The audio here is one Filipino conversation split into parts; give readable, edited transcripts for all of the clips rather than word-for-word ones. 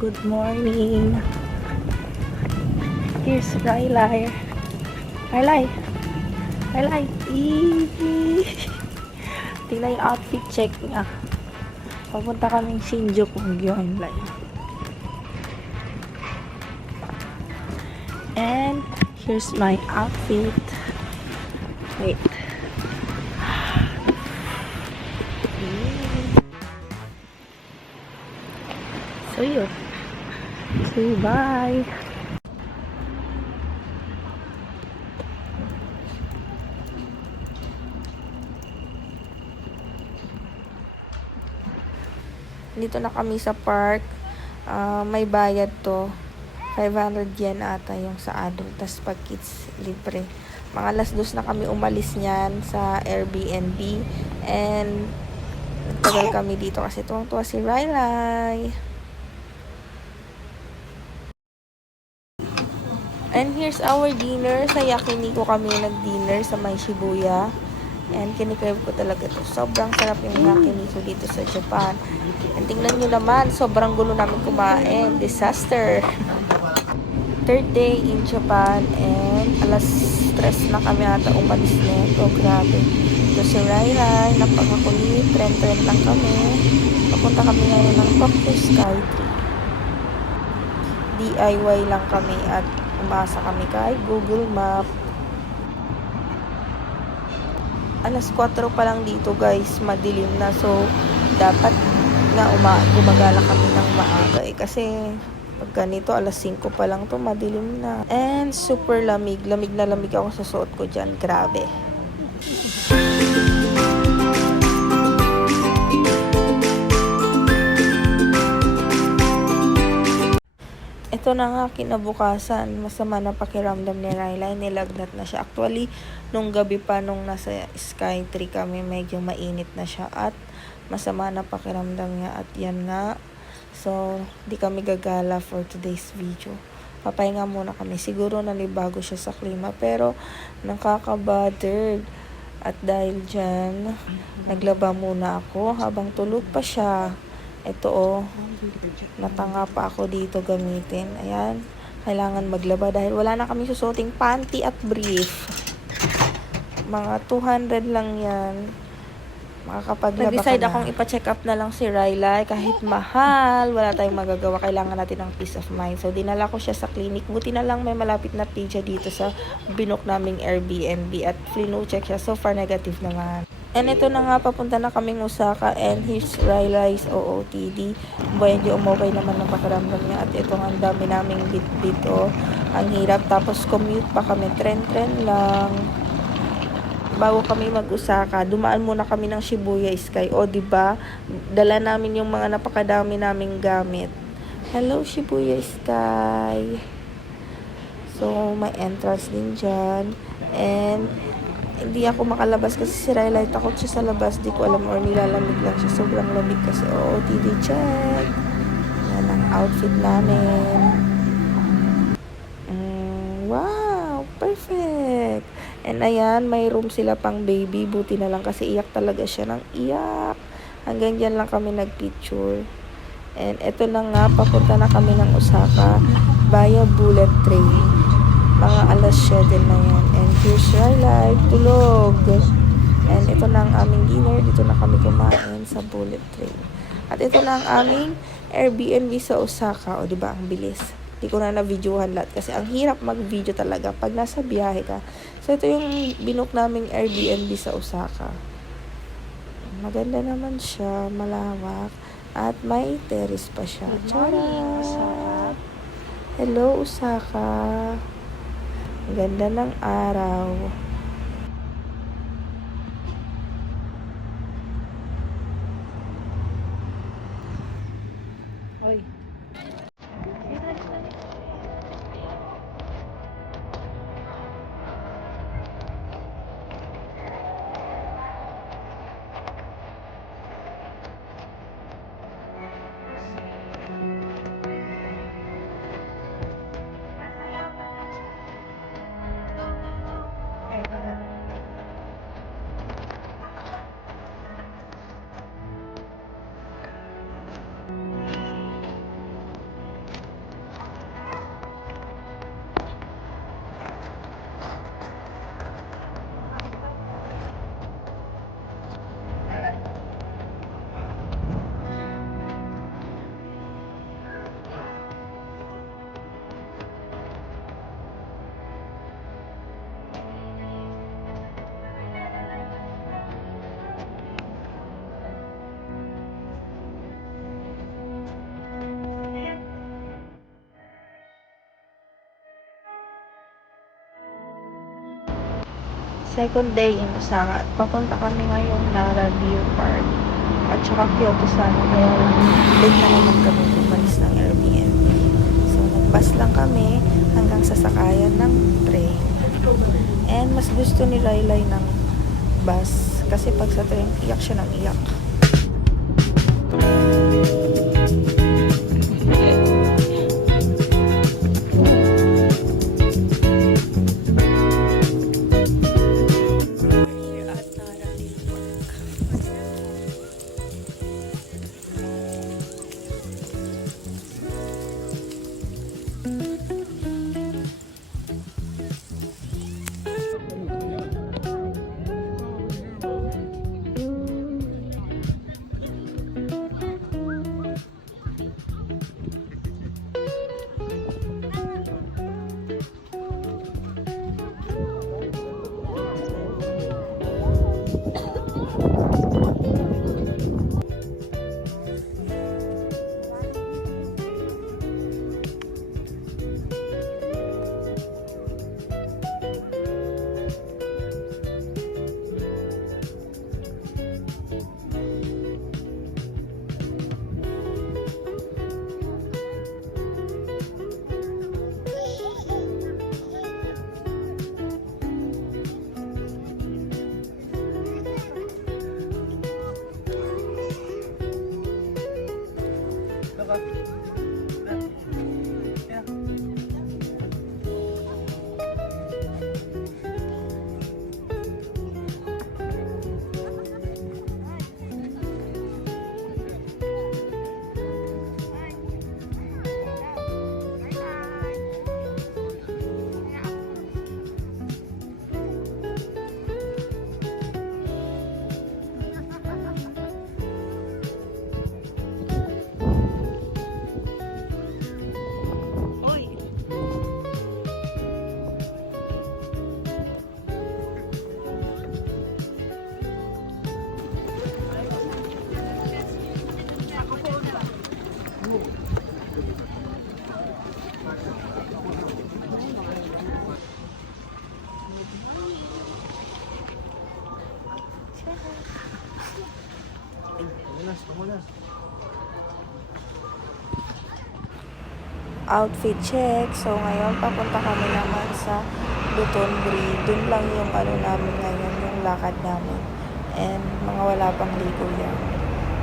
Good morning. Here's Riley. Riley. Riley. Tingnan yung outfit check niya. Papunta kaming Shinjuku, Riley. And here's my outfit. Wait. So yun. So bye. Dito na kami sa park. May bayad to. 500 yen ata yung sa adult. Tas pag kids, libre. Mga alas 2 na kami umalis niyan sa Airbnb. And nagtagal kami dito kasi tuwang-tuwa si Riley. And here's our dinner. Sa Yakiniku kami nag-dinner sa may Shibuya. And kinikrave ko talaga to. Sobrang sarap yung yakiniku dito sa Japan. And tingnan nyo naman, sobrang gulo namin kumain. Disaster. Third day in Japan. And alas 3 na kami ata umalis nito. Grabe. Ito si Rai. Napakakulit. Trend lang kami. Papunta kami ngayon ng Tokyo Skytree. DIY lang kami at umasa kami kay Google Map. Alas 4 pa lang dito guys, madilim na. So, dapat nga gumagala kami ng maaga kasi pag ganito, alas 5 pa lang to madilim na. And super lamig. Lamig na lamig ako sa suot ko dyan. Grabe. Ito na nga kinabukasan, masama na pakiramdam ni Riley, nilagnat na siya. Actually, nung gabi pa nung nasa Skytree kami, medyo mainit na siya at masama na pakiramdam niya at yan nga. So, di kami gagala for today's video. Papahinga muna kami. Siguro nalibago siya sa klima pero nakaka-bothered. At dahil dyan, naglaba muna ako habang tulog pa siya. Ito natanga pa ako dito gamitin. Ayan, kailangan maglaba dahil wala na kami susuting panty at brief. Mga 200 lang yan. Makakapaglaba. Nag-decide akong ipa-check up na lang si Riley. Kahit mahal, wala tayong magagawa. Kailangan natin ng peace of mind. So, dinala ko siya sa clinic. Buti na lang may malapit na pizza dito sa binook naming Airbnb. At flu check siya. So far, negative naman. And ito na nga, papunta na kaming Osaka. And here's Riley's OOTD. Medyo umokay naman ng pakiramdam niya. At ito nga, ang dami naming bit-bit. Ang hirap. Tapos commute pa kami. Tren lang. Bago kami mag-Osaka, dumaan muna kami ng Shibuya Sky. O, diba? Dala namin yung mga napakadami naming gamit. Hello, Shibuya Sky. So, may entrance din dyan. And, hindi ako makalabas kasi si Riley, takot siya sa labas. Di ko alam or nilalamig lang siya. Sobrang lamig kasi. Oo, TD check. Yan ang outfit namin. Wow, perfect. And ayan, may room sila pang baby. Buti na lang kasi iyak talaga siya ng iyak. Hanggang dyan lang kami nagpicture. And eto na nga, papunta na kami ng Osaka via bullet train. Mga alas 7 na yan. And here's Riley, tulog. And ito na ang aming dinner. Dito na kami kumain sa bullet train. At ito na ang aming Airbnb sa Osaka. O diba, ang bilis. Di ko na na-videohan lahat kasi ang hirap mag-video talaga pag nasa biyahe ka. So, ito yung binook naming Airbnb sa Osaka. Maganda naman siya, malawak. At may terrace pa siya. Charot! Hello, Osaka! Ang ganda ng araw. Oy. Second day in Osaka. Papunta kami ngayong Nara View Park. At saka Kyoto sana. Kaya lang, late na naman kami umalis ng Airbnb. So, nag-bus lang kami hanggang sa sakayan ng train. And mas gusto ni Laylay ng bus. Kasi pag sa train, iyak siya ng iyak. Outfit check. So, ngayon, papunta kami naman sa Dotonbori. Dun lang yung ano namin ngayon, yung lakad namin. And mga wala pang ligo yan.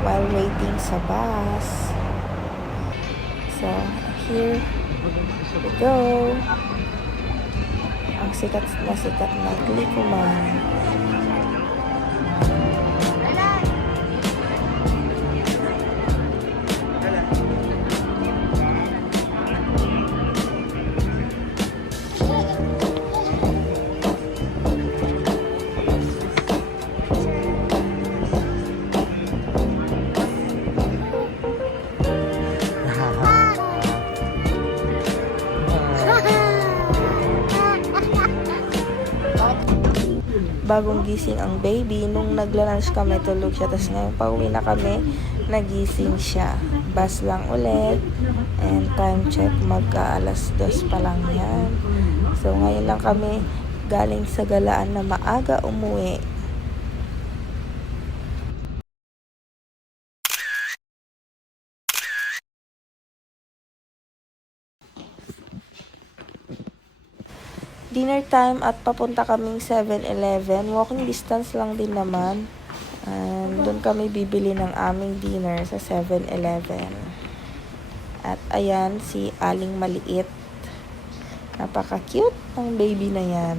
While waiting sa bus. So, here we go. Ang sikat na Glicoman. Bagong gising ang baby. Nung nagla-lunch kami, tulog siya. Tapos ngayon, pauwi na kami, nagising siya. Bus lang ulit. And time check, magka-alas 2 pa lang yan. So, ngayon lang kami galing sa galaan na maaga umuwi. Dinner time at papunta kaming 7-Eleven. Walking distance lang din naman. And doon kami bibili ng aming dinner sa 7-Eleven. At ayan, si Aling Maliit. Napaka-cute ng baby na yan.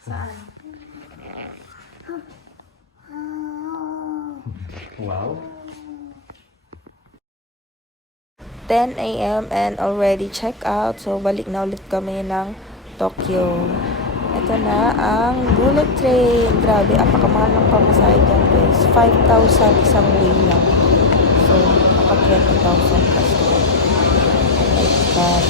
Saan? Wow. 10 a.m. and already check out. So, balik na ulit kami ng Tokyo. Ito na ang bullet train. Grabe, apakamahal ng pamasahe dyan guys. 5,000 isang way lang. So, naka 20,000 kasi. Oh my God.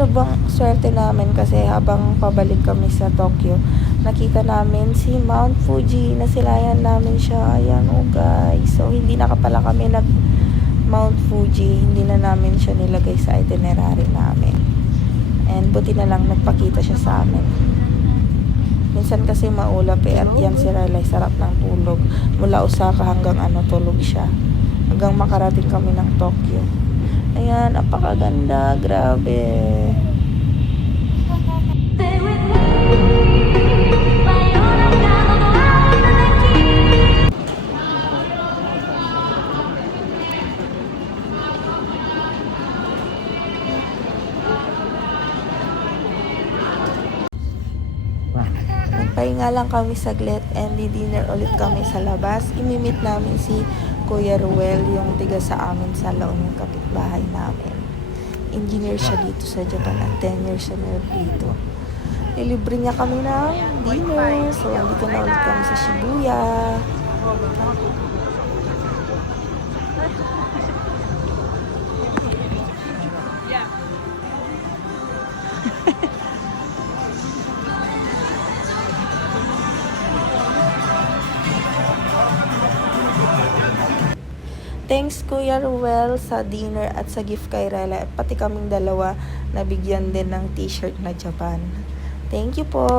sobrang swerte namin kasi habang pabalik kami sa Tokyo, nakita namin si Mount Fuji, nasilayan namin siya. Ayan oh guys. So hindi na pala kami nag Mount Fuji, hindi na namin siya nilagay sa itinerary namin. And buti na lang nagpakita siya sa amin. Minsan kasi maulap at yan si Riley, sarap ng tulog. Mula Osaka hanggang tulog siya. Hanggang makarating kami ng Tokyo. Ayan, apakaganda, grabe. Nagpahinga lang kami saglit and di-dinner ulit kami sa labas. Imimit namin si Kuya Ruel, yung tiga sa amin sa Laon, yung kapitbahay namin. Engineer siya dito sa Japan at 10 years na dito. Ilibre niya kami ng dinner. So, andito na ulit kami sa Shibuya. Thanks Kuya Ruel sa dinner at sa gift kay Rela. At pati kaming dalawa nabigyan din ng t-shirt na Japan. Thank you po!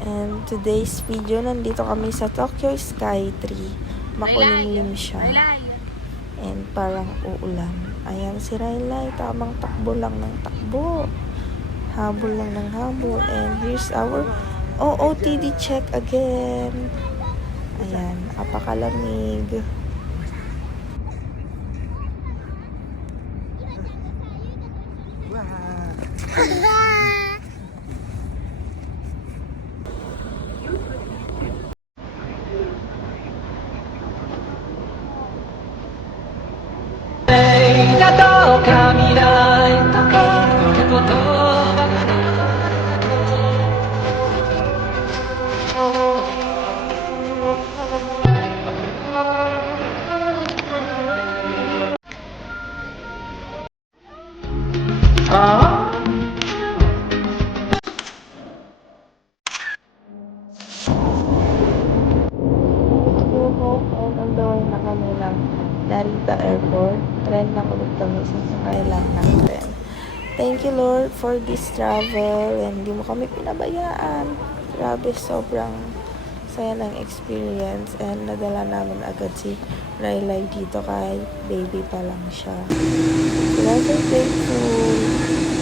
And today's video, nandito kami sa Tokyo Sky Tree. Makulimlim siya. And parang uulan. Ayan si Riley, tamang takbo lang ng takbo. Habol lang ng habol. And here's our OOTD check again. Ayan, apakalamig. And on the way na kami ng Narita Airport. Tren na ulit kami, sasakay lang ng tren. Thank you Lord for this travel and hindi mo kami pinabayaan. Grabe, sobrang saya ng experience and nadala namin agad si Riley dito kahit baby pa lang siya. Very grateful.